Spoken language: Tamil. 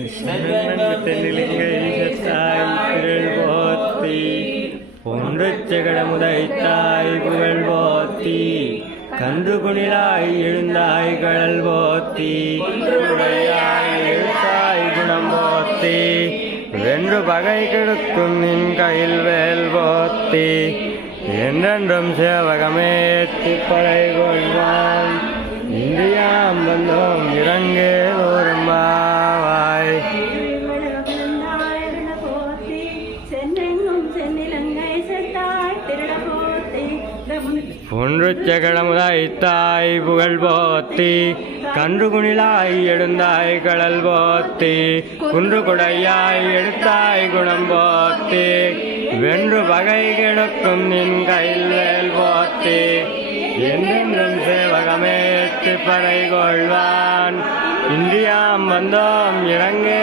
தென்னிலிங்கை தாய் போத்தி ஒன்று செகடமுதைத்தாய் புகழ் போத்தி கன்று குணிலாய் எழுந்தாய் கடல் போத்தி எழுத்தாய் குணம் போத்தி வென்று பகை கெடுக்கும் நின் கையில் வேல் போத்தி என்றென்றும் சேவகமே திப்படை கொள்வான் இந்தியாம் வந்தோம் இறங்கே ஓரம்பாவாய் ஒன்று செகடமுதைத்தாய் புகழ் போத்தி கன்று குணிலாய் எழுந்தாய் கடல் போத்தி குன்று குடையாய் எடுத்தாய் குணம் போத்தி வென்று பகை கெடுக்கும் நின் கையில் வேல் போத்தி என்றென்றும் சேவகமே திப்படை கொள்வான் இந்தியாம் வந்தோம் இறங்கே